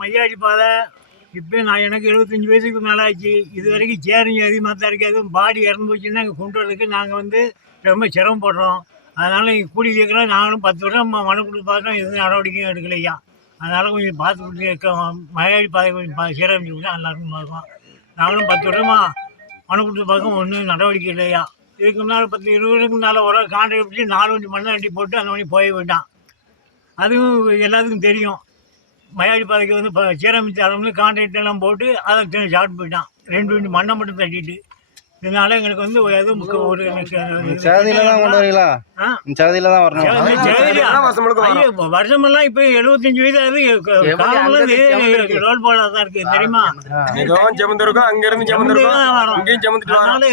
மையாடி பாதை இப்போ நான் எனக்கு 75 வயசுக்கு மேலே ஆச்சு. இது வரைக்கும் சேரிங்க அதிகமாக தான் இருக்காது. பாடி இறந்து போச்சுன்னா இங்கே கொண்டு வரதுக்கு நாங்கள் வந்து ரொம்ப சிரமப்படுறோம். அதனால் இங்கே கூலி கேட்குறோம். நாங்களும் 10 வருஷம் மனு கொடுத்து பார்த்தோம், எதுவும் நடவடிக்கையும் எடுக்கலையா. அதனால் கொஞ்சம் பார்த்து கொடுத்து மையாடி பாதை கொஞ்சம் சீரமைச்சு கொடுத்தா நல்லாயிருக்கும் பார்க்கும். நாங்களும் 10 வருஷமாக மனு கொடுத்து பார்க்க ஒன்றும் நடவடிக்கை இல்லையா. இதுக்கு முன்னால் 10-20 வருஷத்துக்கு முன்னால் ஒரு கான்ட்ராக்ட் பிடிச்சி 4 வண்டி மண்ணை வண்டி போட்டு அந்த வண்டி போய் விட்டான். அதுவும் எல்லாத்துக்கும் தெரியும். மயாடி பாதைக்கு வந்து இப்போ சீரமைச்சு அளவுன்னு கான்ட்ராக்ட் எல்லாம் போட்டு அதை சாப்பிட்டு போயிட்டான். 2 வண்டி மண்ணை மட்டும் தட்டிட்டு. இதனால எங்களுக்கு வந்து எதுவும் ஒரு சேதியில தான் கொண்டு வரீங்களா? சேதியில தான் வரணும். வருஷமெல்லாம் இப்போ 75 வயசு ஆகுது. காலமெல்லாம் ரோல் போடாதான் தான் இருக்கு தெரியுமா.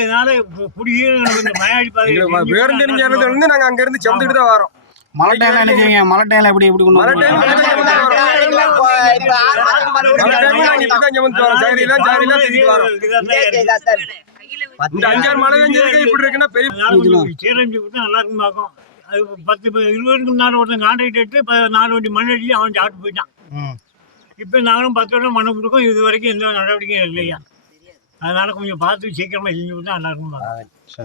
இதனால குடியிருந்த மயாடி பாதை நாங்க அங்க இருந்து செமந்துட்டு தான் வரோம். மழை டைம்ல நினைக்கிறீங்க? மழை டைம்ல எப்படி எப்படி கொண்டு இந்த 5-6 மழை பெஞ்சதுக்கு இப்படி இருக்குன்னா பெரிய சீரமைச்சு கொடுத்தா நல்லா இருக்கும் பார்க்கும். அது 10-20 வருஷத்துக்கு முன்னாடி ஒருத்தன் கான்ட்ராக்ட் எடுத்து 4 வண்டி மண் அடிச்சு அவன் சாப்பிட்டு போயிட்டான். இப்போ நாங்களும் 10 வருஷம் மண்ணை கொடுக்கோம். இது வரைக்கும் எந்த நடவடிக்கையும் இல்லையா. அதனால கொஞ்சம் பார்த்து சீக்கிரமா செஞ்சு கொடுத்தா நல்லா இருக்கும் பார்க்கும்.